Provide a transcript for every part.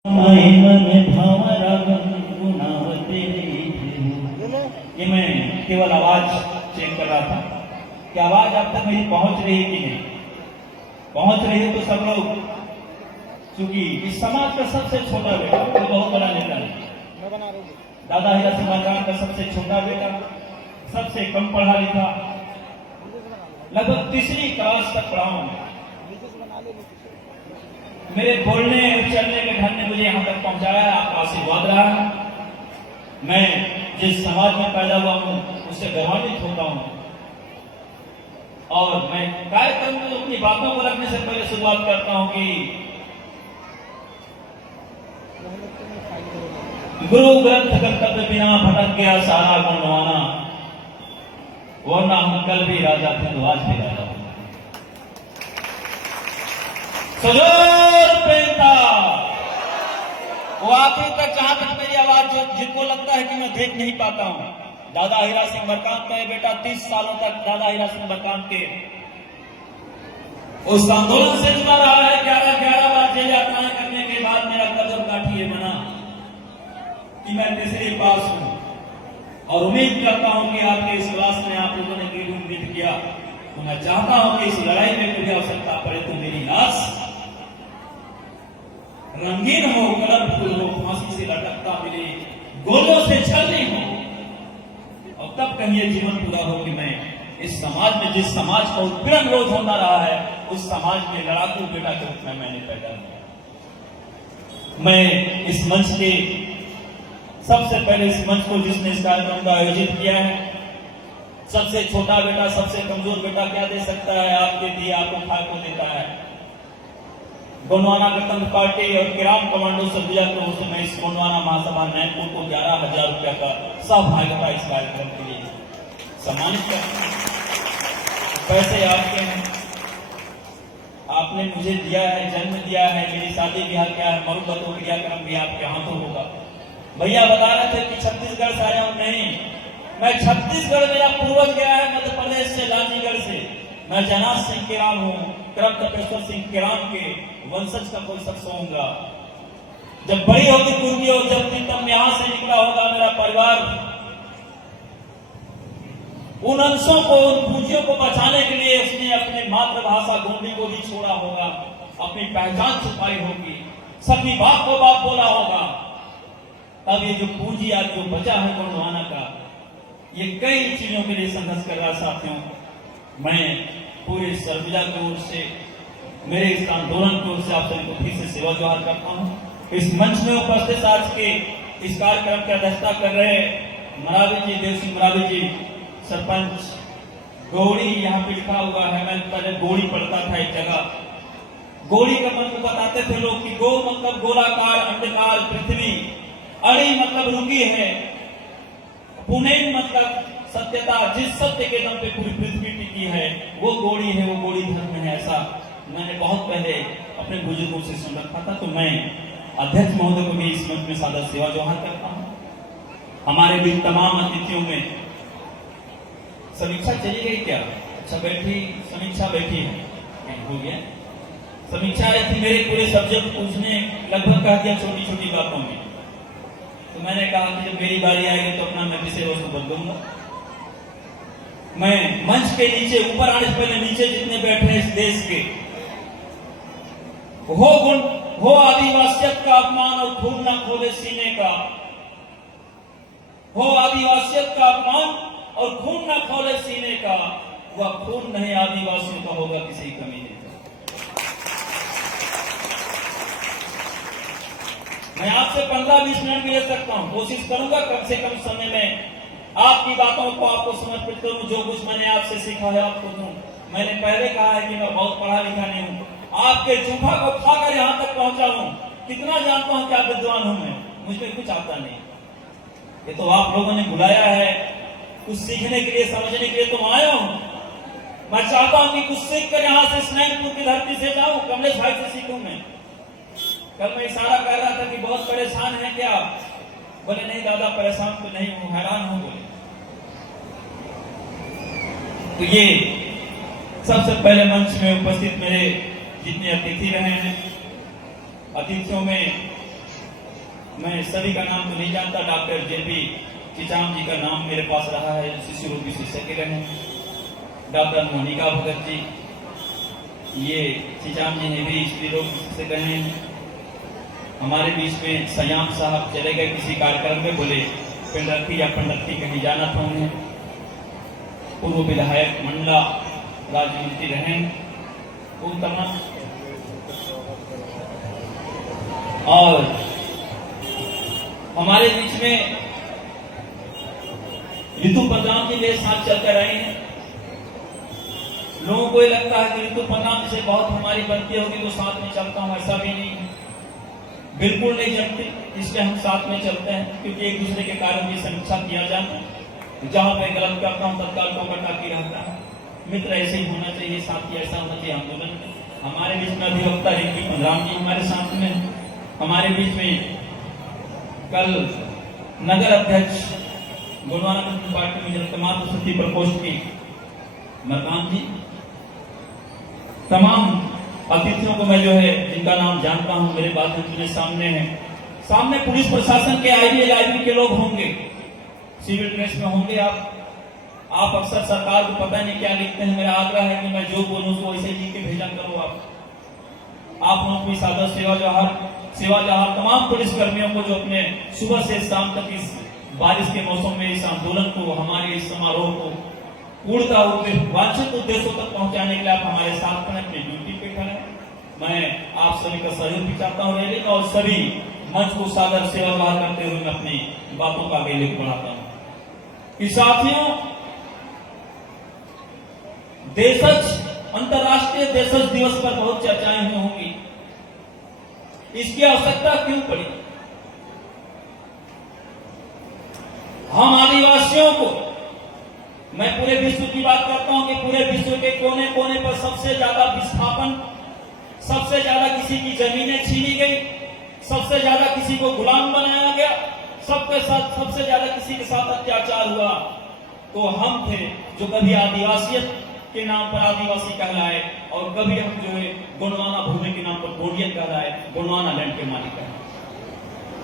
ये मैं केवल आवाज चेक कर रहा था कि आवाज अब तक मेरी पहुंच रही है कि नहीं। पहुंच रही है तो सब लोग, क्योंकि इस समाज का सबसे छोटा बेटा कोई बहुत बड़ा नेता नहीं, दादा हीरा सिंह मरकाम का सबसे छोटा बेटा, सबसे कम पढ़ा लिखा, लगभग तीसरी क्लास तक पढ़ा हूं। मेरे बोलने चलने के ढंग ने मुझे यहां तक पहुंचाया, आपका आशीर्वाद रहा है। मैं जिस समाज में पैदा हुआ हूं उससे गौरवान्वित होता हूं और मैं कार्यक्रम में अपनी बातों को रखने से पहले शुरुआत करता हूं कि गुरु ग्रंथ कर्तव्य बिना भटक गया सारा गुणवाना, वरना हम कल भी राजा थे तो आज भी राजा हूं। वो आखिर तक जहां तक मेरी आवाज जिनको लगता है कि मैं देख नहीं पाता हूं, दादा हीरा सिंह मरकाम का बेटा 30 सालों तक दादा हीरा सिंह मरकाम के उस आंदोलन से जुड़ा रहा है। 11 बार जेल यात्राएं करने के बाद मेरा कदम काठी ये बना कि मैं तीसरी पास हूं और उम्मीद करता हूं कि आपके इस क्लास में आप लोगों ने उम्मीद किया तो मैं चाहता हूं कि इस लड़ाई में कभी आवश्यकता पड़े तो मेरी लाश रंगीन हो, कलरफुल हो, फांसी से लटकता मिले, गोलों से छलनी हो और तब कहीं ये जीवन पूरा हो कि मैं इस समाज में, जिस समाज का उत्पीड़न रोज होता रहा है, उस समाज में लड़ाकू बेटा के रूप में मैंने पैदा किया। मैं इस मंच के सबसे पहले इस मंच को जिसने इस कार्यक्रम का आयोजित किया है, सबसे छोटा बेटा, सबसे कमजोर बेटा क्या दे सकता है? आपके दिए आपको खाए को देता है। गोंडवाना गणतंत्र पार्टी और किराम कमांडो सरगुजा की ओर से मैं इस गोंडवाना महासभा नैनपुर को 11,000 रुपया का सहभागिता इस कार्यक्रम के लिए सम्मानित करता हूं। पैसे आपके हैं, आपने मुझे दिया है, जन्म दिया है, मेरी शादी ब्याह क्या है, मरुपतो क्रियाक्रम भी आपके हाथों होगा। भैया बता रहे थे कि छत्तीसगढ़ से आया हूं, नहीं, मैं छत्तीसगढ़, मेरा पूर्वज गया है मध्य प्रदेश से, लांजीगढ़ से। मैं जनाब सिंह केराम हूं, करम तपेश्वर सिंह केराम के वंशज का कोई शख्स होऊंगा। जब बड़ी होगी पूर्वी और जब तब यहां से निकला होगा मेरा परिवार, उन अंशों को, उन पूंजियों को बचाने के लिए उसने अपनी मातृभाषा गोंडी को भी छोड़ा होगा, अपनी पहचान छुपाई होगी, सभी बाप को बाप बोला होगा। अब ये जो पूंजी आज जो बचा है गोंडवाना का, ये कई चीजों के लिए संघर्ष कर रहा। साथियों, मैं पूरे सरगुजा की ओर से, मेरे इस आंदोलन की ओर से आप सबको फिर से सेवा जोहार करता हूं। इस मंच में उपस्थित आज के इस कार्यक्रम की अध्यक्षता कर रहे मरावी जी, देव सिंह मरावी जी, सरपंच गौड़ी, यहाँ पे लिखा हुआ है, मैं पहले गौड़ी पढ़ता था एक जगह। गौड़ी का मतलब बताते थे लोग कि गो मतलब गोलाकार, अंडकार, पृथ्वी, अड़ी मतलब रुकी है, पुणे मतलब सत्यता, जिस सत्य के दम पे पूरी पृथ्वी टिकी है वो गौड़ी है, वो गौड़ी धर्म है। ऐसा मैंने बहुत पहले अपने बुजुर्गों से सुन रखा था। तो मैं अध्यक्ष महोदय को भी इस मंच में सादर सेवा जोहार करता हूं। हमारे भी तमाम अतिथियों में समीक्षा चली गई क्या? अच्छा बैठी, समीक्षा बैठी है, हो गया। समीक्षा आई थी, मेरे पूरे सब्जेक्ट पूछने लगभग कह दिया छोटी छोटी बातों में। तो मैंने कहा कि जब मेरी बारी आएगी तो अपना मैं विषय वस्तु बदलूंगा। मैं मंच के नीचे, ऊपर आने से पहले नीचे जितने बैठे हैं इस देश के, हो आदिवासियत का अपमान और खून न खोले सीने का, हो आदिवासियत का अपमान और खून न खोले सीने का, वह खून नहीं आदिवासियों का होगा किसी कमीने का। मैं आपसे 15-20 मिनट भी ले सकता हूं, कोशिश करूंगा कम से कम समय में आपकी बातों को आपको समर्पित करूं, जो कुछ मैंने आपसे सीखा है आपको दूं। मैंने पहले कहा है कि मैं बहुत पढ़ा लिखा नहीं हूं, आपके जूठा को खाकर यहां तक पहुंचा हूं। कितना जानता हूं कि आप विद्वान हूं, मैं मुझमें कुछ आता नहीं। ये तो आप लोगों ने बुलाया है कुछ सीखने के लिए, समझने के लिए तो आया हूं। मैं चाहता हूं कि कुछ सीख कर यहां से स्नैनपुर की धरती से जाऊं, कमलेश भाई से सीखूं। मैं कल मैं इशारा कर रहा था कि बहुत परेशान है क्या? बोले नहीं दादा, परेशान तो नहीं हूं, हैरान हूं। बोले तो ये सबसे पहले मंच में उपस्थित मेरे जितने अतिथि रहे हैं, अतिथियों में मैं सभी का नाम तो नहीं जानता। डॉक्टर जेपी चिचाम जी का नाम मेरे पास रहा है, शिशु रोग विशेषज्ञ रहे। डॉक्टर मोनिका भगत जी, ये चिचाम जी ने भी स्त्री रोग विशेषज्ञ रहे हैं। हमारे बीच में सयाम साहब चले गए किसी कार्यक्रम में, बोले पिंडरती या पंडरती कहीं जाना था उन्हें। पूर्व विधायक मंडला राज्य मंत्री रहे उन तमाम, और हमारे बीच में ऋतु प्रधान जी मेरे साथ चलकर रहे हैं। लोगों को ये लगता है कि ऋतु प्रधान से बहुत हमारी बनती होगी तो साथ में चलता हूं, ऐसा भी नहीं है, बिल्कुल नहीं चलते। इसलिए हम साथ में चलते हैं क्योंकि एक दूसरे के कार्यों की समीक्षा किया जाता है। जहां मैं गलत करता हूं तत्काल टोका टाकी रहता है। मित्र ऐसे ही होना चाहिए, साथी ऐसा होना चाहिए आंदोलन में। हमारे बीच में अधिवक्ता रिंकी पंद्राम जी हमारे साथ में, हमारे बीच में कल नगर अध्यक्ष गोंडवाना पार्टी में जनतमात सती प्रकोष्ठ की मकान जी, तमाम अतिथियों को मैं जो है जिनका नाम जानता हूं, मेरे बात में सामने है। सामने पुलिस प्रशासन के आईबी के लोग होंगे, सिविल ड्रेस में होंगे। आप अक्सर सरकार को पता नहीं क्या लिखते हैं। मेरा आग्रह है कि मैं जो बोलूं उसको वैसे लिख के भेजा करो। आप लोगों की सादर सेवा जवाहर तमाम पुलिस कर्मियों को जो अपने सुबह से शाम तक इस बारिश के मौसम में इस आंदोलन को, हमारे इस समारोह को पूर्णता वांछित उद्देश्यों तक पहुंचाने के लिए आप हमारे साथ में अपनी ड्यूटी पे खड़े हैं। मैं आप सभी का सहयोग भी चाहता हूँ रैली का, और सभी मंच को सादर सेवा जवाहर करते हुए मैं अपनी बातों का आगे लेकर बढ़ाता हूँ। साथियों, देशज अंतर्राष्ट्रीय देशज दिवस पर बहुत चर्चाएं हुई होंगी। इसकी आवश्यकता क्यों पड़ी? हम आदिवासियों को, मैं पूरे विश्व की बात करता हूं कि पूरे विश्व के कोने कोने पर सबसे ज्यादा विस्थापन, सबसे ज्यादा किसी की जमीनें छीनी गई, सबसे ज्यादा किसी को गुलाम बनाया गया, सबके साथ सबसे ज्यादा किसी के साथ अत्याचार हुआ, तो हम थे जो कभी आदिवासियत के नाम पर आदिवासी कहलाए और कभी हम जो है गोंडवाना भूमि के नाम पर गोंडियन कहलाए, गोंडवाना लैंड के मालिक है।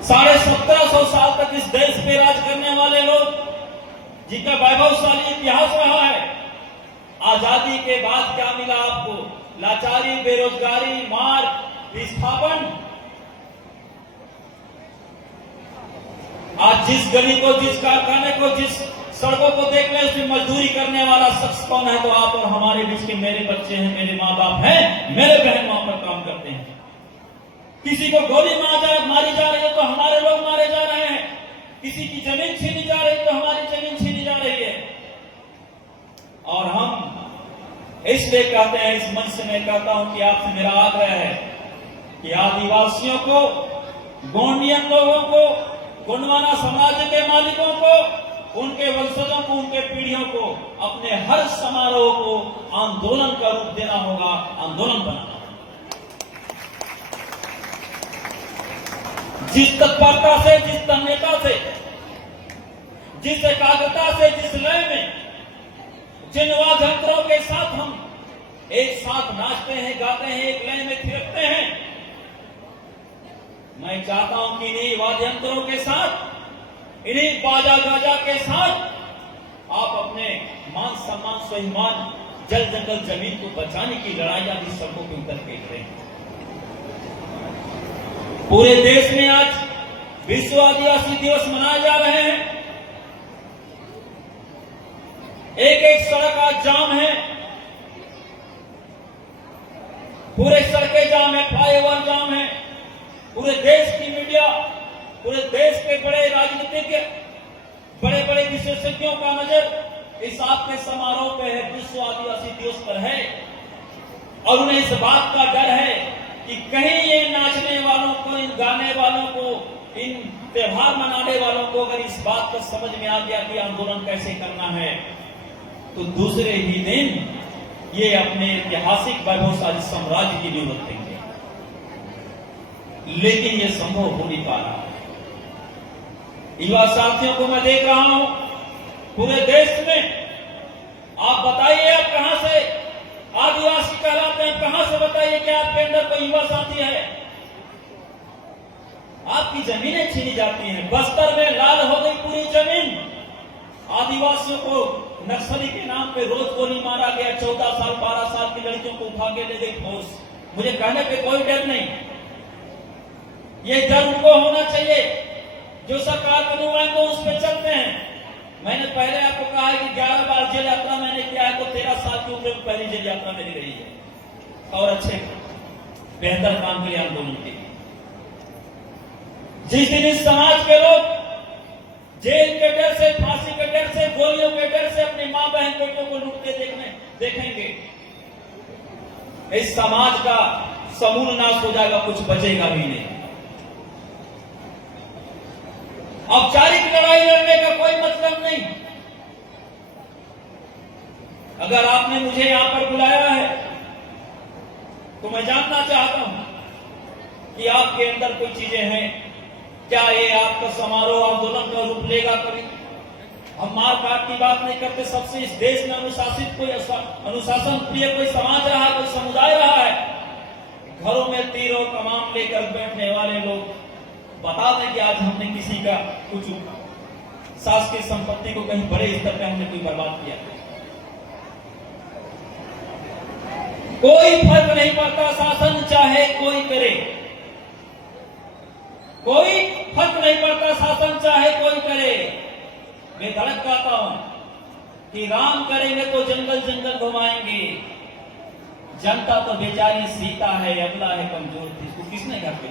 1750 साल तक इस देश पे राज करने वाले लोग जिनका वैभवशाली इतिहास रहा है, आजादी के बाद क्या मिला आपको? लाचारी, बेरोजगारी, मार, विस्थापन। आज जिस गली को, जिस कारखाने को, जिस सड़कों को देख ले उसमें मजदूरी करने वाला शख्स कौन है? तो आप और हमारे बीच के मेरे बच्चे हैं, मेरे माँ बाप हैं, मेरे बहन वहां पर काम करते हैं। किसी को गोली मारी जा रही है तो हमारे लोग मारे जा रहे हैं, किसी की जमीन छीनी जा रही है तो हमारी जमीन छीनी जा रही है। और हम इसलिए कहते हैं, इस मंच से मैं कहता हूं कि आपसे मेरा आग्रह है कि आदिवासियों को, गोंडियन लोगों को, गोंडवाना समाज के मालिकों को, उनके वंशजों को, उनके पीढ़ियों को अपने हर समारोह को आंदोलन का रूप देना होगा, आंदोलन बनाना। जिस तत्परता से, जिस तन्मयता से, जिस एकाग्रता से, जिस लय में, जिन वाद्ययंत्रों के साथ हम एक साथ नाचते हैं, गाते हैं, एक लय में थिरकते हैं, मैं चाहता हूं कि इन्हीं वाद्ययंत्रों के साथ, इन्हीं बाजा गाजा के साथ आप अपने मान सम्मान, स्वाभिमान, जल जंगल जमीन को बचाने की लड़ाई आदि सड़कों के उतर के करें। पूरे देश में आज विश्व आदिवासी दिवस मनाए जा रहे हैं। एक एक सड़क आज जाम है, पूरे सड़कें जाम है, फ्लाईओवर जाम है। पूरे देश की मीडिया, पूरे देश के बड़े राजनीतिज्ञ, बड़े बड़े विशेषज्ञों का नजर इस आपके समारोह पे है, विश्व आदिवासी दिवस पर है। और उन्हें इस बात का डर है कि कहीं ये नाचने वालों को, इन गाने वालों को, इन त्योहार मनाने वालों को अगर इस बात को समझ में आ गया कि आंदोलन कैसे करना है, तो दूसरे ही दिन ये अपने ऐतिहासिक वैभवशाली साम्राज्य की जरूरत देंगे। लेकिन ये संभव हो नहीं पा रहा। युवा साथियों को मैं देख रहा हूं पूरे देश में। आप बताइए, आप कहां से आदिवासी कहलाते हैं? कहां से बताइए कि आपके अंदर कोई युवा साथी है? आपकी जमीनें छीनी जाती हैं। बस्तर में लाल हो गई पूरी जमीन। आदिवासियों को नक्सली के नाम पे रोज गोली मारा गया। 14 साल 12 साल की लड़कियों को उठा के ले गई फोर्स। मुझे कहने पे कोई डर नहीं, ये डर उनको होना चाहिए जो सरकार के नुमाइंदे उस पर चलते हैं। मैंने पहले आपको कहा है कि 11 बार जेल यात्रा मैंने किया है, तो 13 साल की उम्र में पहली जेल यात्रा मेरी रही है, और अच्छे बेहतर काम के लिए आंदोलन के। जिस दिन इस समाज के लोग जेल के डर से, फांसी के डर से, गोलियों के डर से अपनी मां बहन बेटों को लूटते देखेंगे, इस समाज का समूल नाश हो जाएगा, कुछ बचेगा भी नहीं। औपचारिक लड़ाई लड़ने का कोई मतलब नहीं। अगर आपने मुझे यहां पर बुलाया है तो मैं जानना चाहता हूं कि आपके अंदर कोई चीजें हैं। क्या ये आपका समारोह आंदोलन का रूप लेगा कभी? हम मार काट की बात नहीं करते। सबसे इस देश में अनुशासित कोई अनुशासन प्रिय कोई समाज रहा है, कोई समुदाय रहा है। घरों में तीर और कमान लेकर बैठने वाले लोग बता दें कि आज हमने किसी का कुछ शासकीय संपत्ति को कहीं बड़े स्तर पर हमने कोई बर्बाद किया। कोई फर्क नहीं पड़ता शासन चाहे कोई करे, कोई फर्क नहीं पड़ता शासन चाहे कोई करे। मैं धड़क कहता हूं कि राम करेंगे तो जंगल जंगल घुमाएंगे। जनता तो बेचारी सीता है, अबला है, कमजोर थी, इसको किसने घर पे?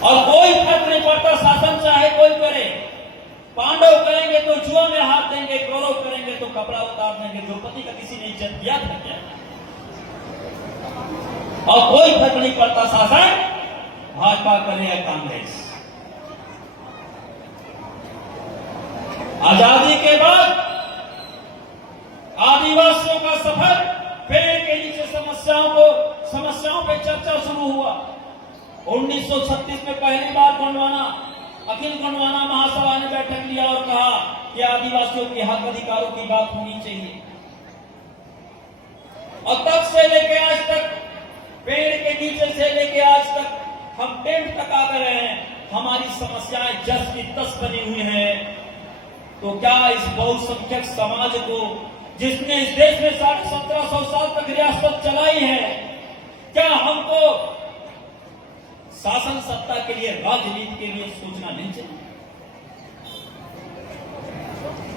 और कोई फर्क नहीं पड़ता शासन चाहे कोई करे। पांडव करेंगे तो जुआ में हाथ देंगे, कौरव करेंगे तो कपड़ा उतार देंगे। द्रौपदी का किसी ने इज्जत किया था क्या? और कोई फर्क नहीं पड़ता शासन भाजपा करे या कांग्रेस। आजादी के बाद आदिवासियों का सफर, पेड़ के नीचे समस्याओं पे चर्चा शुरू हुआ। 1936 में पहली बार अखिल गोंडवाना महासभा ने बैठक लिया और कहा कि आदिवासियों के हक अधिकारों की बात होनी चाहिए। और तब से लेके आज तक, पेड़ के नीचे से लेके आज तक हम टेंट तक आ गए हैं। हमारी समस्याएं जस की तस बनी हुई हैं। तो क्या इस बहुसंख्यक समाज को, जिसने इस देश में 1750 साल तक रियासत चलाई है, क्या हमको शासन सत्ता के लिए, राजनीति के लिए सोचना नहीं चाहिए?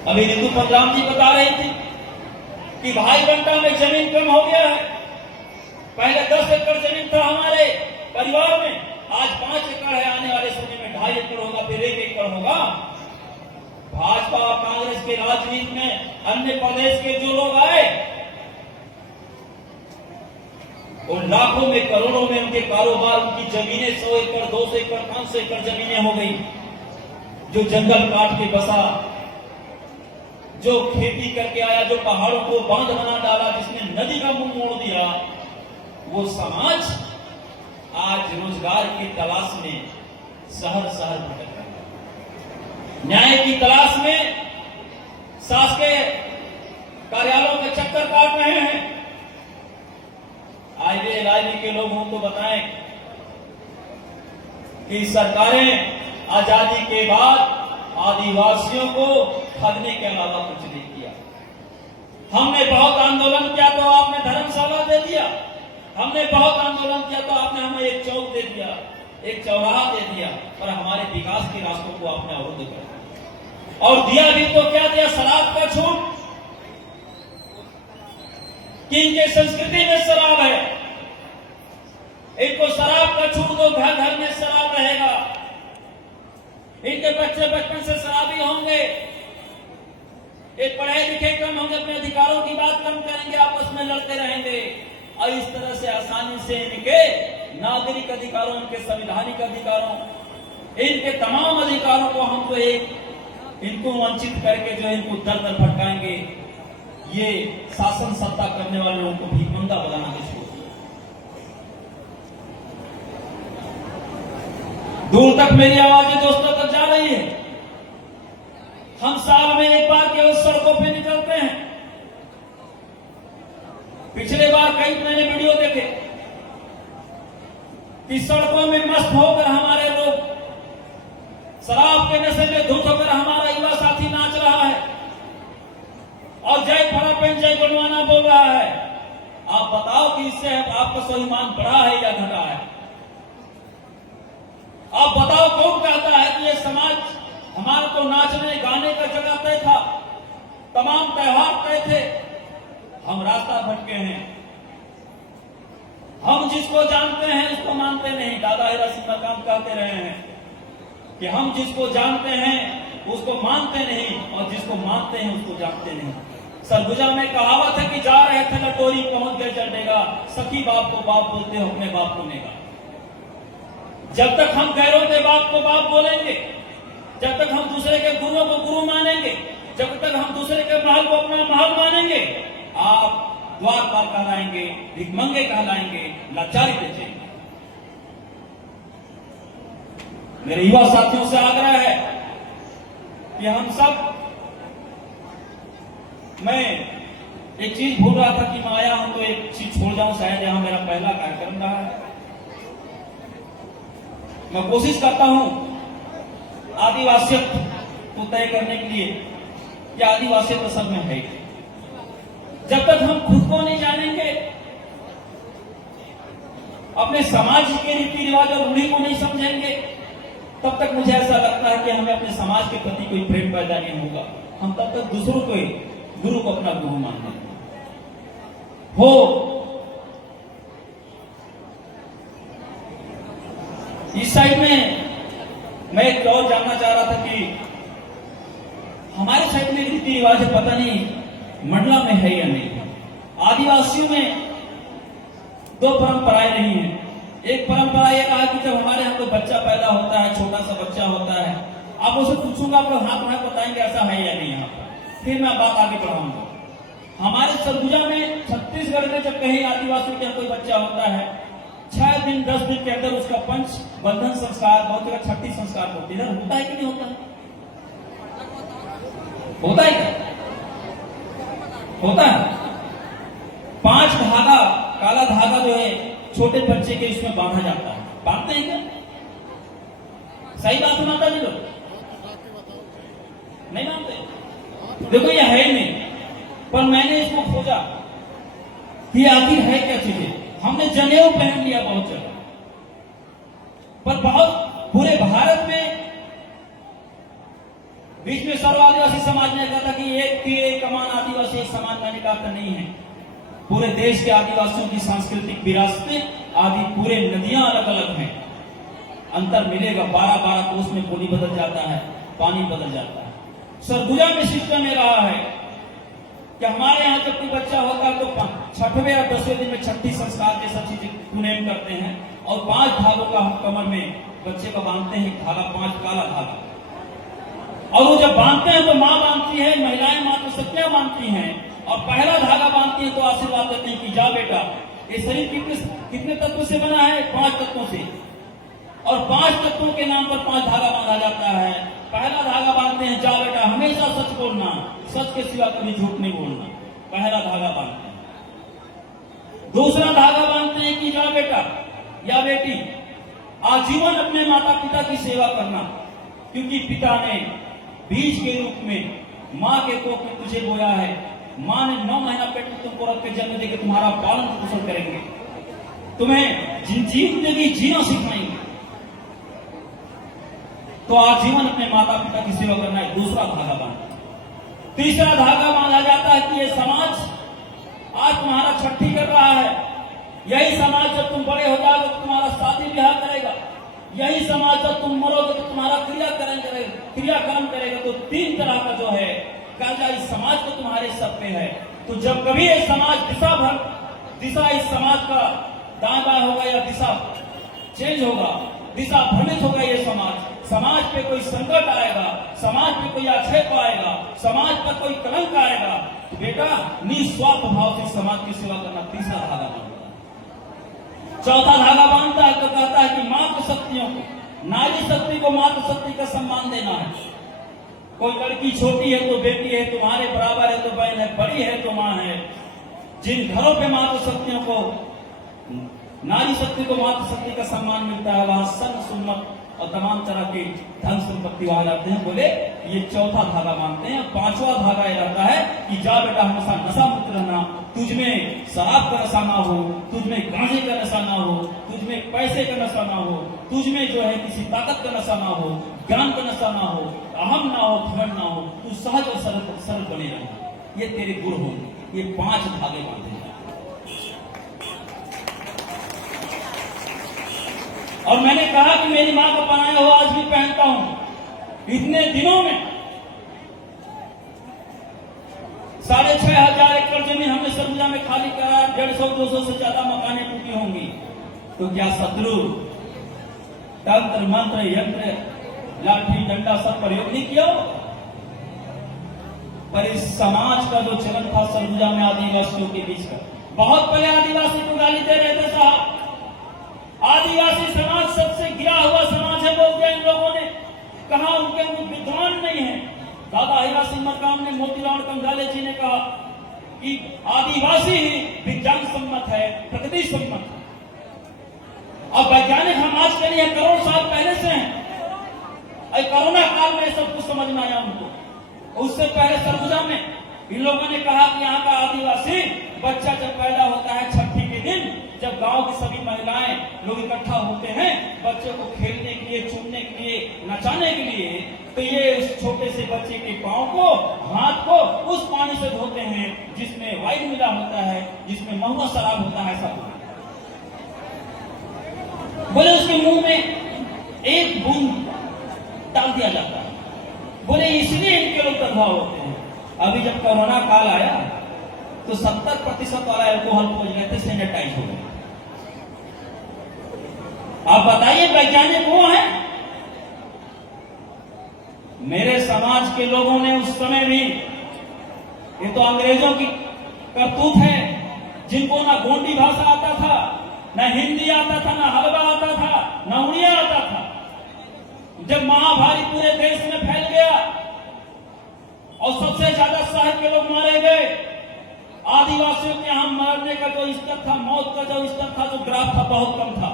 अभी ऋतु प्रधान जी बता रही थी कि भाई बंटा में जमीन कम हो गया है। पहले 10 एकड़ जमीन था हमारे परिवार में, आज 5 एकड़ है। आने वाले समय में 2.5 एकड़ होगा, फिर 1 एकड़ होगा। भाजपा और कांग्रेस के राजनीति में अन्य प्रदेश के जो लोग आए, और लाखों में, करोड़ों में उनके कारोबार, उनकी जमीनें 100 एकड़, 200 एकड़, 500 एकड़ जमीनें हो गई। जो जंगल काट के बसा, जो खेती करके आया, जो पहाड़ों को बांध बना डाला, जिसने नदी का मुंह मोड़ दिया, वो समाज आज रोजगार की तलाश में शहर शहर भटक रहा है। न्याय की तलाश में शासकीय कार्यालयों के चक्कर काट रहे हैं। IBA के लोग हमको बताएं कि सरकारें आजादी के बाद आदिवासियों को ठगने के अलावा कुछ नहीं किया। हमने बहुत आंदोलन किया तो आपने धर्मशाला दे दिया, हमने बहुत आंदोलन किया तो आपने हमें एक चौक दे दिया, एक चौराहा दे दिया, और हमारे विकास के रास्तों को आपने अवरुद्ध कर दिया। और दिया भी तो क्या दिया? शराब का छूट। कि इनके संस्कृति में शराब है, इनको शराब का छूट दो, घर घर में शराब रहेगा। इनके बच्चे बचपन से शराबी होंगे, ये पढ़े लिखे कम होंगे, अपने अधिकारों की बात कम करेंगे, आपस में लड़ते रहेंगे, और इस तरह से आसानी से इनके नागरिक अधिकारों, इनके संवैधानिक अधिकारों, इनके तमाम अधिकारों को हमको इनको वंचित करके जो इनको दर दर भटकाएंगे। ये शासन सत्ता करने वाले लोगों को भीखमंगा बनाना के छोड़ दिया। दूर तक मेरी आवाजें दोस्तों तक जा रही है। हम साल में एक बार केवल सड़कों पे निकलते हैं। पिछले बार कई मैंने वीडियो देखे कि सड़कों में मस्त होकर हमारे लोग शराब के नशे में धुत होकर हमारा युवा साथी नाच रहा है और जय फरापेन जय गुणवाना बोल रहा है। आप बताओ कि इससे आपका स्वाभिमान बढ़ा है या घटा है? आप बताओ कौन कहता है कि ये समाज हमारा तो नाचने गाने का जगह तय था, तमाम त्योहार तय थे, हम रास्ता भटके हैं। हम जिसको जानते हैं उसको मानते नहीं। दादा हीरा सिंह मरकाम कहते रहे हैं कि हम जिसको जानते हैं उसको मानते नहीं और जिसको मानते हैं उसको जानते नहीं। सरगुजा में कहावत है कि जा रहे थे लटोरी पहुंच गए चढ़ेगा, सखी बाप को बाप बोलते हो अपने बाप को नेगा। जब तक हम गैरों के बाप को बाप बोलेंगे, जब तक हम दूसरे के गुरुओं को गुरु मानेंगे, जब तक हम दूसरे के महल को अपना महल मानेंगे, आप द्वार पार कहलाएंगे, भिखमंगे कहलाएंगे, लाचारी बेचेंगे। मेरे युवा साथियों से आग्रह है कि हम सब, मैं एक चीज भूल रहा था कि मैं आया हूं तो एक चीज छोड़ जाऊं, शायद यहां मेरा पहला कार्यक्रम रहा है। मैं कोशिश करता हूं आदिवासियत को तय करने के लिए कि आदिवासियत सब में है। जब तक हम खुद को नहीं जानेंगे, अपने समाज के रीति रिवाज और रूढ़ी को नहीं समझेंगे, तब तक मुझे ऐसा लगता है कि हमें अपने समाज के प्रति कोई प्रेम पैदा नहीं होगा। हम तब तक दूसरों को गुरु को अपना गुरु मानते हो। इस साइड में मैं एक और जानना चाह रहा था कि हमारे साइड में रीति रिवाज है, पता नहीं मंडला में है या नहीं। आदिवासियों में दो परंपराएं नहीं है। एक परंपरा यह कहा कि जब हमारे यहाँ कोई बच्चा पैदा होता है, छोटा सा बच्चा होता है, आप उसे पूछूंगा, आप लोग हाथ में बताएंगे ऐसा है या नहीं यहाँ पर, फिर मैं बात आगे बढ़ाऊंगा। हमारे सरगुजा में, छत्तीसगढ़ में जब कहीं आदिवासियों के यहाँ कोई बच्चा होता है, 6 दिन 10 दिन के अंदर उसका पंच बंधन संस्कार, बहुत जगह छठी संस्कार होती है। होता है कि नहीं होता? होता है क्या? होता है। 5 धागा, काला धागा जो है छोटे बच्चे के इसमें बांधा जाता है। बांधते हैं क्या? सही बात है माता जी लोग? नहीं मानते? देखो ये है नहीं, पर मैंने इसको खोजा कि आखिर है क्या चीजें। हमने जनेऊ पहन लिया बहुत जगह, पर बहुत पूरे भारत में बीच में सर्व आदिवासी समाज ने कहा था कि एक तीर एक कमान आदिवासी एक समान। मैंने कहा था नहीं है। पूरे देश के आदिवासियों की सांस्कृतिक विरासतें आदि, पूरे नदियां अलग अलग हैं, अंतर मिलेगा। 12-12 कोस में बोली बदल जाता है, पानी बदल जाता है। सरगुजा में सिस्टम में रहा है कि हमारे यहाँ जब कोई बच्चा होता है तो 6वें और 10वें दिन में छठी संस्कार जैसा चीजें पुनेम करते हैं और 5 धागों का हम कमर में बच्चे को बांधते हैं, धागा 5 काला धागा। और वो जब बांधते हैं तो माँ बांधती है, महिलाएं माँ तो सत्या बांधती हैं, और पहला धागा बांधती है तो आशीर्वाद देते हैं कि जा बेटा। ये शरीर कितने तत्वों से बना है? 5 तत्वों से, और 5 तत्वों के नाम पर 5 धागा बांधा जाता है। पहला धागा बांधते हैं, जा बेटा हमेशा सच बोलना, सच के सिवा कभी झूठ नहीं बोलना, पहला धागा बांधते हैं। दूसरा धागा बांधते हैं कि जा बेटा या बेटी आजीवन अपने माता पिता की सेवा करना, क्योंकि पिता ने बीज के रूप में माँ के कोख में तुझे बोया है। माँ ने 9 महीना पेट में तुमको रख के जन्म देकर तुम्हारा पालन पोषण करेंगे, तुम्हें जिंदगी जीना सिखाएंगे। तो आजीवन अपने माता पिता की सेवा करना है। दूसरा धागा बांधा। तीसरा धागा बांधा जाता है कि ये समाज आज तुम्हारा छठी कर रहा है, यही समाज जब तुम बड़े हो जाओगे तो तुम्हारा शादी ब्याह करेगा, यही समाज जब तुम मरोगे तो तुम्हारा क्रियाकर्म करेगा। तो 3 तरह का जो है कर्जा इस समाज को तुम्हारे सब पे है। तो जब कभी ये समाज दिशा इस समाज का दाएं बाएं होगा या दिशा चेंज होगा, दिशा भ्रमित होगा, ये समाज पे कोई संकट आएगा, समाज पे कोई आक्षेप आएगा, समाज पर कोई कलंक आएगा, तो बेटा निस्वार्थ भाव से समाज की सेवा करना। तीसरा धागा बांधता है। चौथा धागा बांधता है तो कहता है कि मातृ शक्तियों को, नारी शक्ति को मातृ शक्ति का सम्मान देना है। कोई लड़की छोटी है तो बेटी है, तुम्हारे बराबर है तो बहन है, बड़ी है तो माँ है। जिन घरों पे मातृ शक्तियों को नारी शक्ति को मातृशक्ति का सम्मान मिलता है, वहां सन सुन्नत और तमाम तरह के धन संपत्ति वहां जाते हैं। बोले ये चौथा धागा मानते हैं। पांचवा धागा ये रहता है कि जा बेटा हमेशा नशा मुक्त रहना, तुझमें शराब का नशा ना हो, तुझमें गांजे का नशा ना हो, तुझमें पैसे का नशा ना हो, तुझमें जो है किसी ताकत का नशा ना हो, ज्ञान का नशा ना हो, अहम ना हो, घमंड ना हो, तू सहज और सरल बने रहना, ये तेरे गुण होंगे। ये 5 धागे बांधे हैं। और मैंने कहा कि मेरी मां का पहनाया हुआ आज भी पहनता हूं। इतने दिनों में 6,500 एकड़ जमीन हमने सरगुजा में खाली करा, 150-200 से ज्यादा मकानें टूटी होंगी। तो क्या शत्रु तंत्र मंत्र यंत्र लाठी डंडा सब प्रयोग नहीं किया? पर इस समाज का जो चलन था सरगुजा में आदिवासियों के बीच का, बहुत पहले आदिवासी को गाली दे रहे थे साहब। आदिवासी समाज सबसे गिरा हुआ समाज है बोलते हैं इन लोगों ने। कहा उनके विद्वान नहीं है। दादा हीरा सिंह मरकाम ने, मोतीलाल कंगाले जी ने कहा कि आदिवासी ही विज्ञान सम्मत है, प्रकृति सम्मत है। और वैज्ञानिक हम आज के लिए करोड़ साल पहले से हैं। कोरोना काल में सब कुछ समझ में आया उनको। उससे पहले सरगुजा में इन लोगों ने कहा कि यहाँ का आदिवासी बच्चा जब पैदा होता है छठी के दिन, जब गांव की सभी महिलाएं लोग इकट्ठा होते हैं बच्चे को खेलने के लिए, चूमने के लिए, नचाने के लिए, तो ये उस छोटे से बच्चे के पांव को, हाथ को उस पानी से धोते हैं जिसमें वाइन मिला होता है, जिसमें महुआ शराब होता है। सब बोले उसके मुंह में एक बूंद डाल दिया जाता है। बोले इसलिए इनके लोग प्रभाव होते हैं। अभी जब कोरोना काल आया तो 70% वाला एल्कोहल खोज गए थे, सैनिटाइज हो गए। आप बताइए वैज्ञानिक वो है? मेरे समाज के लोगों ने उस समय भी, ये तो अंग्रेजों की करतूत है, जिनको ना गोंडी भाषा आता था, ना हिंदी आता था, ना हलवा आता था, ना उड़िया आता था। जब महामारी पूरे देश में फैल गया और सबसे ज्यादा शहर के लोग मारे गए, आदिवासियों के यहां मरने का जो स्तर था, मौत का जो स्तर था, जो ग्राफ था, बहुत कम था।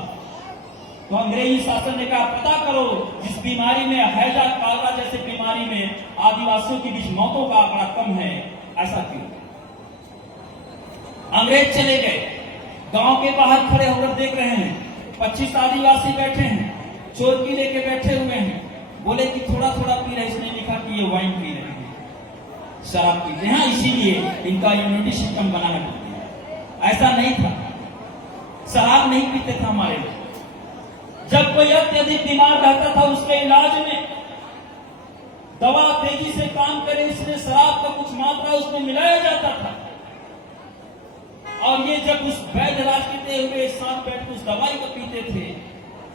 तो अंग्रेजी शासन ने कहा पता करो जिस बीमारी में हैजा कालरा जैसे बीमारी में आदिवासियों के बीच मौतों का आंकड़ा कम है, ऐसा क्यों? अंग्रेज चले गए, गांव के बाहर खड़े होकर देख रहे हैं 25 आदिवासी बैठे हैं, चोरकी लेके बैठे हुए हैं। बोले कि थोड़ा थोड़ा पी रहे, इसने लिखा कि ये वाइन पी रहे हैं, शराब पीते हैं, इसीलिए इनका इम्यूनिटी सिस्टम बनाना पड़ता है। ऐसा नहीं था, शराब नहीं पीते थे हमारे लोग। जब कोई अत्यधिक बीमार रहता था उसके इलाज में दवा तेजी से काम करे इसलिए शराब का कुछ मात्रा उसमें मिलाया जाता था। और ये जब उस वैद्य राज पीते हुए साथ बैठ उस दवाई को पीते थे,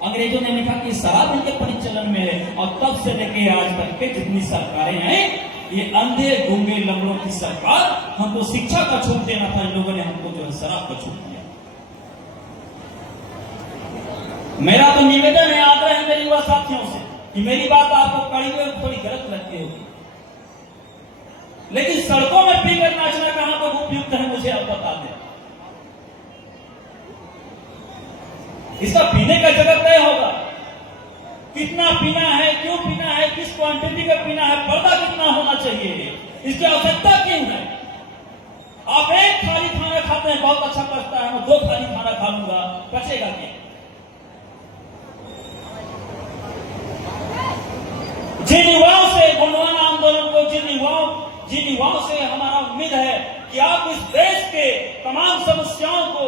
अंग्रेजों ने लिखा कि शराब इनके परिचलन में है। और तब से लेके आज तक के जितनी सरकारें हैं, ये अंधे गूंगे लंगड़ों की सरकार, हमको शिक्षा का छूट देना था, इन लोगों ने हमको जो है शराब का छूट दिया। मेरा तो निवेदन है, आग्रह है मेरे युवा साथियों से कि मेरी बात आपको कड़ी हुई थोड़ी गलत लगती होगी, लेकिन सड़कों में पीकर नाचना कहां पर उपयुक्त है मुझे आप बता दें। इसका पीने का जगह तय होगा, कितना पीना है, क्यों पीना है, किस क्वांटिटी का पीना है, पर्दा कितना होना चाहिए, इसकी आवश्यकता क्यों है। आप एक थाली खाना खाते हैं बहुत अच्छा पचता है, मैं 2 थाली खाना खा लूंगा, पचेगा क्या? जिन युवाओं से गोंडवाना आंदोलन को, जिन युवाओं से हमारा उम्मीद है कि आप इस देश के तमाम समस्याओं को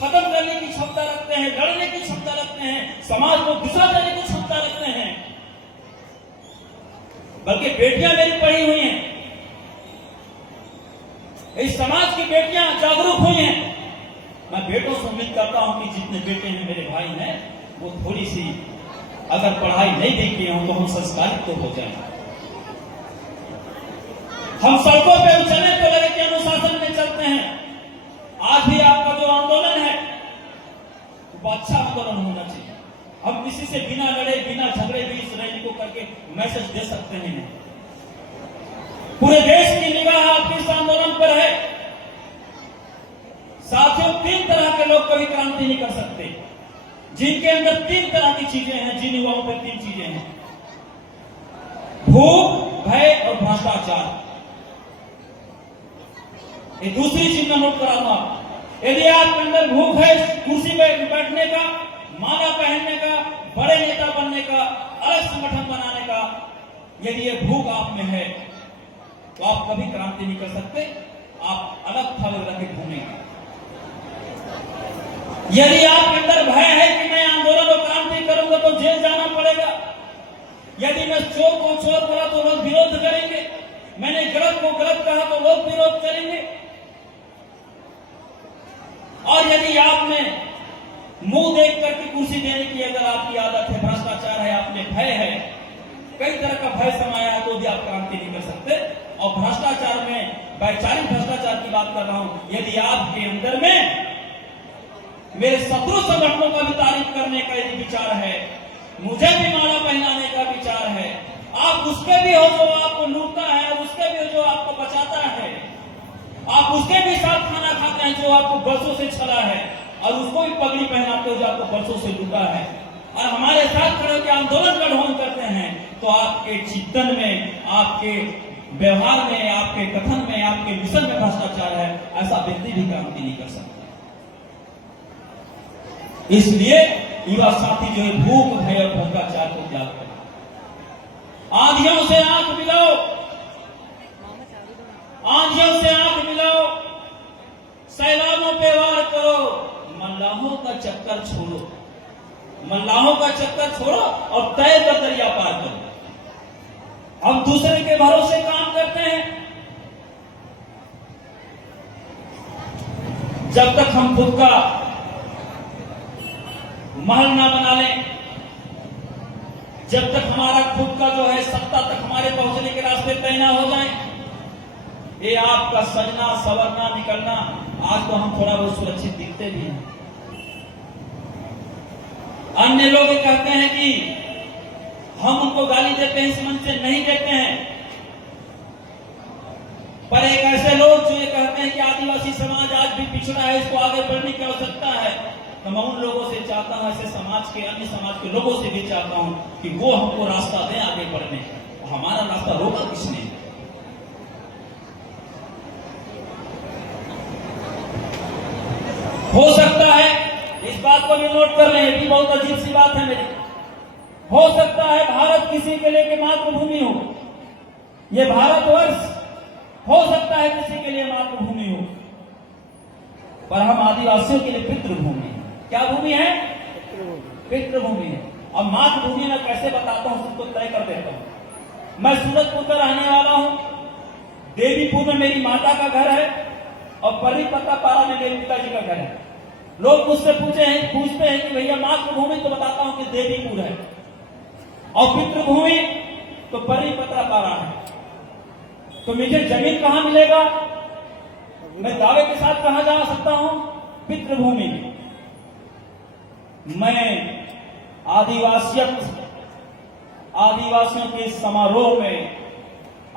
खत्म करने की क्षमता रखते हैं, लड़ने की क्षमता रखते हैं, समाज को दिशा देने की क्षमता रखते हैं। बल्कि बेटियां मेरी पढ़ी हुई हैं, इस समाज की बेटियां जागरूक हुई हैं। मैं बेटों से उम्मीद करता हूं कि जितने बेटे हैं मेरे भाई हैं, वो थोड़ी सी अगर पढ़ाई नहीं देखी हो तो हम संस्कारित तो हो जाए। हम सड़कों पे चले तो लगे कि अनुशासन में चलते हैं। आज भी आपका जो आंदोलन है वो अच्छा आंदोलन होना चाहिए। हम किसी से बिना लड़े, बिना झगड़े भी इस रैली को करके मैसेज दे सकते हैं। पूरे देश की निगाह आपके इस आंदोलन पर है। साथियों, 3 तरह के लोग कभी क्रांति नहीं कर सकते। जिनके अंदर 3 तरह की चीजें हैं, जिन युवाओं पर 3 चीजें हैं, भूख, भय और भ्रष्टाचार। ये दूसरी चीज मैं नोट कराऊंगा। यदि आपके अंदर भूख है कुर्सी पे बैठने का, माला पहनने का, बड़े नेता बनने का, अलग संगठन बनाने का, यदि ये भूख आप में है तो आप कभी क्रांति नहीं कर सकते। आप अलग थल रख के घूमेंगे। यदि आपके अंदर भय है कि मैं आंदोलन और क्रांति करूंगा तो जेल जाना पड़ेगा, यदि मैं चोर को चोर बोला तो लोग विरोध करेंगे, मैंने गलत को गलत कहा तो लोग विरोध करेंगे, और यदि आप में मुंह देख करके कुर्सी देने की अगर आपकी आदत है, भ्रष्टाचार है, आप में भय है, कई तरह का भय समाया है, तो भी आप क्रांति नहीं कर सकते। और भ्रष्टाचार में वैचारिक भ्रष्टाचार की बात कर रहा हूं, यदि आपके अंदर में मेरे शत्रु संगठनों का भी तारीफ करने का यदि विचार है, मुझे भी माला पहनाने का विचार है, आप उसके भी हो जो आपको लूटता है, उसके भी हो जो आपको बचाता है, आप उसके भी साथ खाना खाते हैं जो आपको बरसों से छला है, और उसको भी पगड़ी पहनाते हो जो आपको बरसों से लूटा है, और हमारे साथ खड़े होकर आंदोलन का ढोंग करते हैं, तो आपके चिंतन में, आपके व्यवहार में, आपके कथन में, आपके मिशन में भ्रष्टाचार है। ऐसा व्यक्ति भी क्रांति नहीं कर सकता। इसलिए युवा साथी जो है भूख, भय और भ्रष्टाचार को त्याग करें। आंधियों से आंख मिलाओ, आंधियों से आंख मिलाओ, सैलाबों पे वार करो, मल्लाहों का चक्कर छोड़ो, मल्लाहों का चक्कर छोड़ो और तय कर दरिया पार करो। हम दूसरे के भरोसे काम करते हैं। जब तक हम खुद का महल ना बना लें, जब तक हमारा खुद का जो है सत्ता तक हमारे पहुंचने के रास्ते तय ना हो जाए, ये आपका सजना सवरना निकलना, आज तो हम थोड़ा बहुत सुरक्षित दिखते भी हैं। अन्य लोग कहते हैं कि हम उनको गाली देते हैं, इस मंच से नहीं देते हैं, पर एक ऐसे लोग जो ये कहते हैं कि आदिवासी समाज आज भी पिछड़ा है, इसको आगे बढ़ने की आवश्यकता है, तो मैं उन लोगों से चाहता हूं, ऐसे समाज के, अन्य समाज के लोगों से भी चाहता हूं कि वो हमको रास्ता दें आगे बढ़ने का। हमारा रास्ता रोका किसने? हो सकता है, इस बात को भी नोट कर लें, ये भी बहुत अजीब सी बात है मेरी, हो सकता है भारत किसी के लिए कि मातृभूमि हो, ये भारतवर्ष हो सकता है किसी के लिए मातृभूमि हो, पर हम आदिवासियों के लिए पितृभूमि है। क्या भूमि है? पितृभूमि है। अब मातृभूमि में कैसे बताता हूं, सबको तय कर देता हूं। मैं सूरजपुर का रहने वाला हूं, देवीपुर में मेरी माता का घर है और परिपता पारा में मेरे पिताजी का घर है। लोग मुझसे पूछते हैं कि भैया मातृभूमि, तो बताता हूं कि देवीपुर है, और पितृभूमि तो परिपत्रा पारा है। तो मुझे जमीन कहां मिलेगा? मैं दावे के साथ कहां जा सकता हूं? पितृभूमि में। मैं आदिवासियों के समारोह में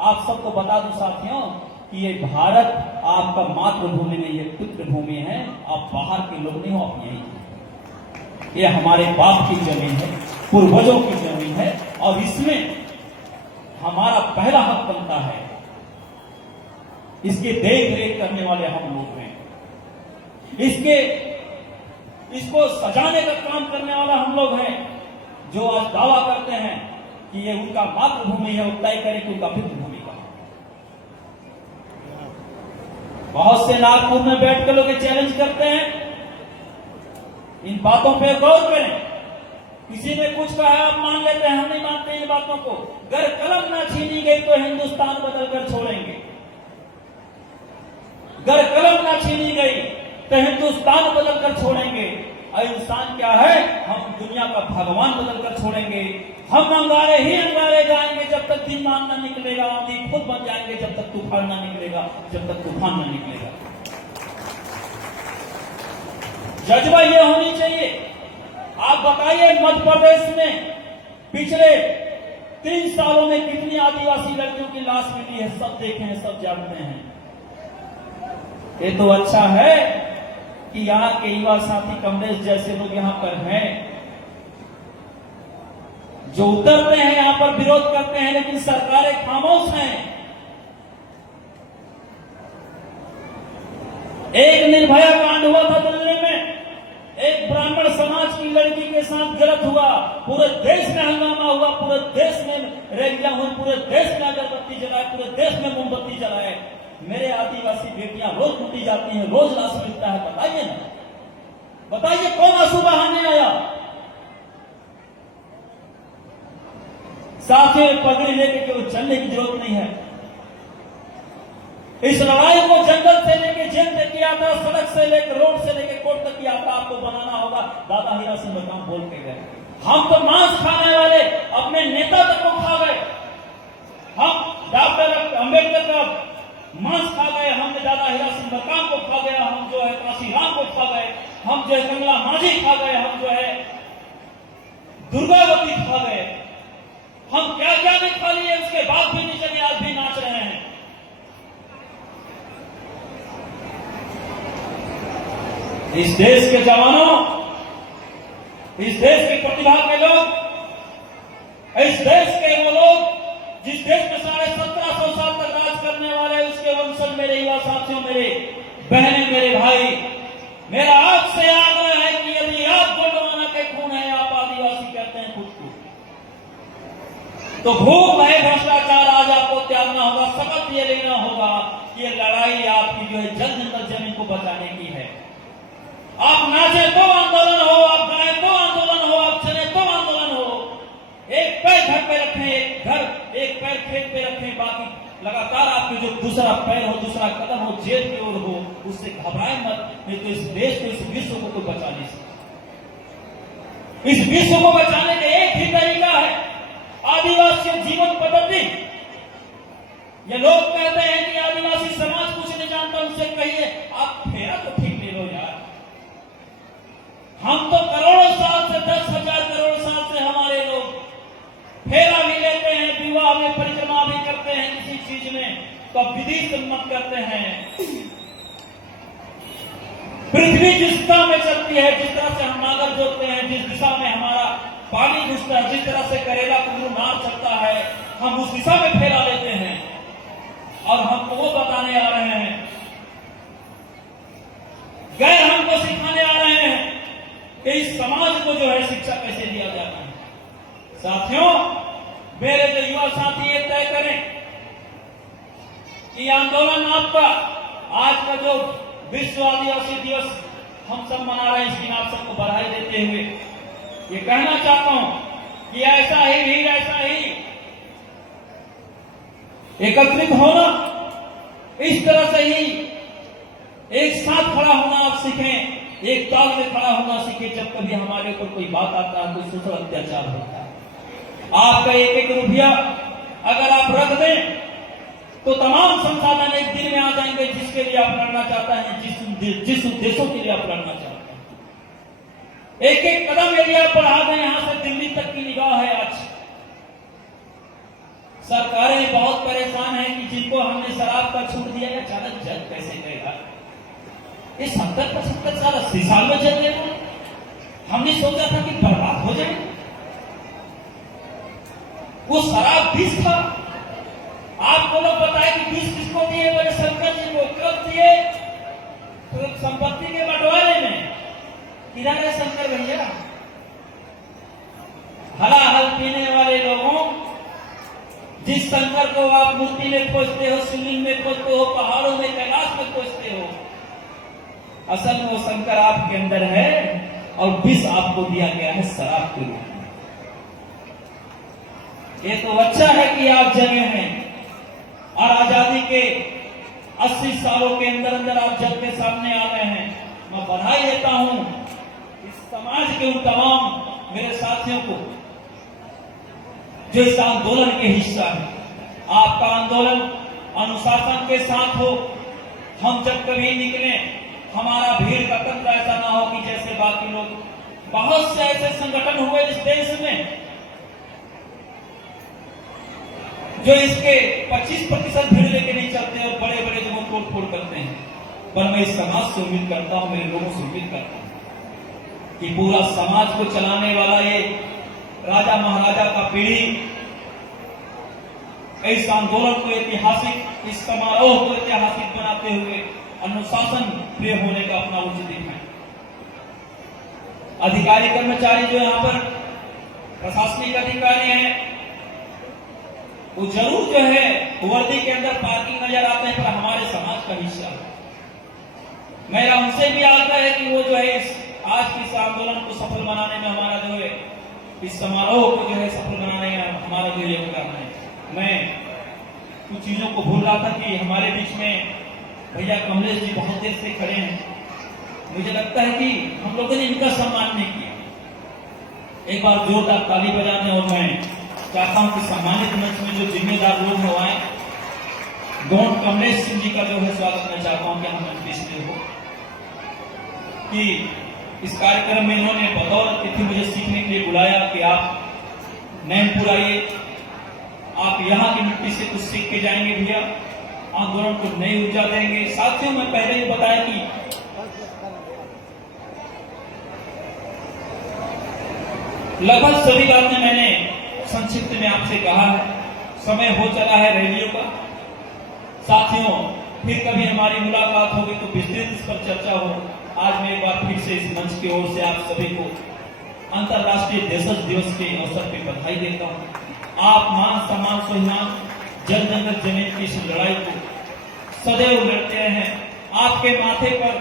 आप सबको बता दूं साथियों कि ये भारत आपका मातृभूमि नहीं है, पितृभूमि है। आप बाहर के लोग नहीं हो, आप यही। ये हमारे बाप की जमीन है, पूर्वजों की जमीन है, और इसमें हमारा पहला हक बनता है। इसके देख रेख करने वाले हम लोग हैं, इसको सजाने का काम करने वाला हम लोग हैं। जो आज दावा करते हैं कि ये उनका मातृभूमि है, वो तय करें कि उनका पितृभूमि का। बहुत से नागपुर में बैठकर लोग चैलेंज करते हैं, इन बातों पे गौर करें। किसी ने कुछ कहा, आप मान लेते हैं, हम नहीं मानते इन बातों को। अगर कलम ना छीनी गई तो हिंदुस्तान बदलकर छोड़ेंगे, अगर कलम ना छीनी गई तो हिंदुस्तान बदलकर छोड़ेंगे। और इंसान क्या है? हम दुनिया का भगवान बदलकर छोड़ेंगे। हम अंगारे ही अंगारे जाएंगे जब तक दिन मान न निकलेगा, आंधी खुद बन जाएंगे जब तक तूफान न निकलेगा, जब तक तूफान न निकलेगा। जज्बा ये होनी चाहिए। आप बताइए, मध्य प्रदेश में पिछले 3 सालों में कितनी आदिवासी लड़कियों की लाश मिली है? सब देखे हैं, सब जानते हैं। ये तो अच्छा है कि यहाँ के युवा साथी कमलेश जैसे लोग यहाँ पर हैं, जो उतरते हैं यहाँ पर विरोध करते हैं, लेकिन सरकारें खामोश हैं। एक निर्भया कांड हुआ था दिल्ली में, एक ब्राह्मण समाज की लड़की के साथ गलत हुआ, पूरे देश में हंगामा हुआ, पूरे देश में रैलियां हुई, पूरे देश में अगरबत्ती जलाए, पूरे देश में मोमबत्ती जलाए। मेरे आदिवासी बेटियां रोज लूटी जाती हैं, रोज लाश मिलता है। बताइए ना, बताइए कौन आंसू बहाने आया? साथियों, पगड़ी लेके केवल चलने की जरूरत नहीं है। इस लड़ाई को जंगल से लेके जेल तक किया था, सड़क से लेकर रोड से लेकर कोर्ट तक किया था। आपको बनाना होगा। दादा हीरा सिंह मरकाम बोल के गए, हम तो मांस खाने वाले अपने नेता तक को खा गए। हम डॉक्टर अंबेडकर का मांस खा गए, हमने दादा हीरा सिंह मरकाम को खा गया, हम जो है काशीराम को खा गए, हम जो है कंगला माझी खा गए, हम जो है दुर्गावती खा गए। हम क्या क्या नहीं खा लिए, उसके बाद भी नहीं चले, आज भी नाच रहे हैं। इस देश के जवानों, इस देश की प्रतिभा के लोग, इस देश के वो लोग जिस देश में 1750 साल तक राज करने वाले, उसके वंशज मेरे युवा साथियों, मेरे बहनें, मेरे भाई, मेरा आपसे आग्रह है कि यदि आप गोंडवाना के खून है, आप आदिवासी कहते हैं खुद को, तो भूख भय भ्रष्टाचार आज आपको त्यागना होगा। शपथ ये लेना होगा कि ये लड़ाई आपकी जो है जल जंगल जमीन को बचाने की है। आप नाचे तो आंदोलन हो, आप गाएं तो आंदोलन हो, आप चले तो आंदोलन हो। एक पैर घर पे रखें, एक पैर खेत पे रखें, बाकी लगातार आपके जो दूसरा पैर हो, दूसरा कदम हो, जेल की ओर हो, उससे घबराए मत। नहीं तो इस देश को, इस विश्व को तो बचा नहीं सकते। इस विश्व को बचाने का एक ही तरीका है, आदिवासी जीवन पद्धति। ये लोग कहते हैं कि आदिवासी समाज कुछ नहीं जानता, उनसे कहिए आप फेरा तो ठीक ले लो यार। हम तो करोड़ों साल से, 10,000 करोड़ साल से हमारे लोग फेरा भी लेते हैं, विवाह में परिक्रमा भी करते हैं, किसी चीज में तो विधि सम्मत करते हैं। पृथ्वी जिस दिशा में चलती है, जिस तरह से हम नागर जोतते हैं, जिस दिशा में हमारा पानी घुसता है, जिस तरह से करेला कुल्लू नार चलता है, हम उस दिशा में फेरा लेते हैं। और हमको वो बताने आ रहे हैं, गैर हमको सिखाने आ रहे हैं कि इस समाज को जो है शिक्षा कैसे दिया जाता है। साथियों, मेरे जो युवा साथी ये तय करें कि आंदोलन आपका, आज का जो विश्व आदिवासी दिवस हम सब मना रहे हैं, इसकी आप सबको बधाई देते हुए ये कहना चाहता हूं कि ऐसा ही भीड़, ऐसा ही एकत्रित होना, इस तरह से ही एक साथ खड़ा होना आप सीखें, एक ताल में खड़ा होना सीखें। जब कभी हमारे ऊपर कोई बात आता है, कोई सोशल अत्याचार होता है, आपका एक एक रुपया अगर आप रख दें तो तमाम संसाधन एक दिन में आ जाएंगे, जिसके लिए आप लड़ना चाहते हैं, जिस उद्देश्यों के लिए आप लड़ना चाहते हैं। एक एक कदम यदि आप बढ़ा दें, यहां से दिल्ली तक की निगाह है। आज सरकारें बहुत परेशान हैं कि जिनको हमने शराब का छूट दिया है, अचानक जज कैसे गएगा। ये 70-75 साल, 80 साल में जज देगा। हमने सोचा था कि बर्बाद हो जाए। वो शराब विष था। आपको लोग बताए कि विष किसको दिए? बोले शंकर जी को। कब दिए? तो संपत्ति के बंटवारे में। किधर है शंकर भैया? हलाहल पीने वाले लोगों, जिस शंकर को आप मूर्ति में खोजते हो, शिवलिंग में खोजते हो, पहाड़ों में, कैलाश में खोजते हो, असल में वो शंकर आपके अंदर है और विष आपको दिया गया है शराब के रूप में। ये तो अच्छा है कि आप जगे हैं और आजादी के 80 सालों के अंदर अंदर आप जग के सामने आ गए हैं। मैं बधाई देता हूं इस समाज के उन तमाम मेरे साथियों को जो इस आंदोलन के हिस्सा है। आपका आंदोलन अनुशासन के साथ हो। हम जब कभी निकले, हमारा भीड़ का तंत्र ऐसा ना हो कि जैसे बाकी लोग, बहुत से ऐसे संगठन हुए इस देश में जो इसके 25% भीड़ लेके नहीं चलते और बड़े बड़े जगहों तोड़ फोड़ करते हैं। पर मैं इस समाज से उम्मीद करता हूं, मेरे लोगों से उम्मीद करता हूं कि पूरा समाज को चलाने वाला ये राजा महाराजा का पीढ़ी इस आंदोलन को ऐतिहासिक, इस समारोह को ऐतिहासिक बनाते हुए अनुशासन प्रिय होने का अपना उचित दिखाएं। अधिकारी कर्मचारी जो यहाँ पर प्रशासनिक अधिकारी हैं, वो जरूर जो है वर्दी के अंदर पार्किंग नजर आते हैं, पर हमारे समाज का हिस्सा है। मेरा उनसे भी आग्रह है कि वो जो है आज के इस आंदोलन को सफल बनाने में हमारा जो है, इस समारोह को जो है सफल बनाने में हमारा जो योगदान है। मैं कुछ चीजों को भूल रहा था कि हमारे बीच में भैया कमलेश जी बहुत देर से खड़े हैं। मुझे लगता है कि हम लोगों ने इनका सम्मान नहीं किया। एक बार जोरदार ताली बजाने, और मैं चाहता हूं कि सम्मानित मंच में जो जिम्मेदार लोग हो आए, गौंड कमलेश सिंह जी का जो है स्वागत मैं चाहता हूं कि हम मंच पे इसलिए हो कि इस कार्यक्रम में इन्होंने बतौर अतिथि मुझे सीखने के लिए बुलाया कि आप नैनपुर आइए, आप यहाँ की मिट्टी से कुछ सीख के जाएंगे भैया, आंदोलन को नई ऊर्जा देंगे। साथियों, मैं पहले ही बताया कि लगभग सभी बातें मैंने संक्षिप्त में आपसे कहा है। समय हो चला है रैलियों का। साथियों, फिर कभी हमारी मुलाकात होगी तो विस्तृत इस पर चर्चा हो। आज मैं एक बार फिर से इस मंच की ओर से आप सभी को अंतर्राष्ट्रीय देशज दिवस के अवसर पर बधाई देता हूं। आप मान सम्मान स्वाभिमान जन जन जमीन की इस लड़ाई को सदैव लड़ते हैं। आपके माथे पर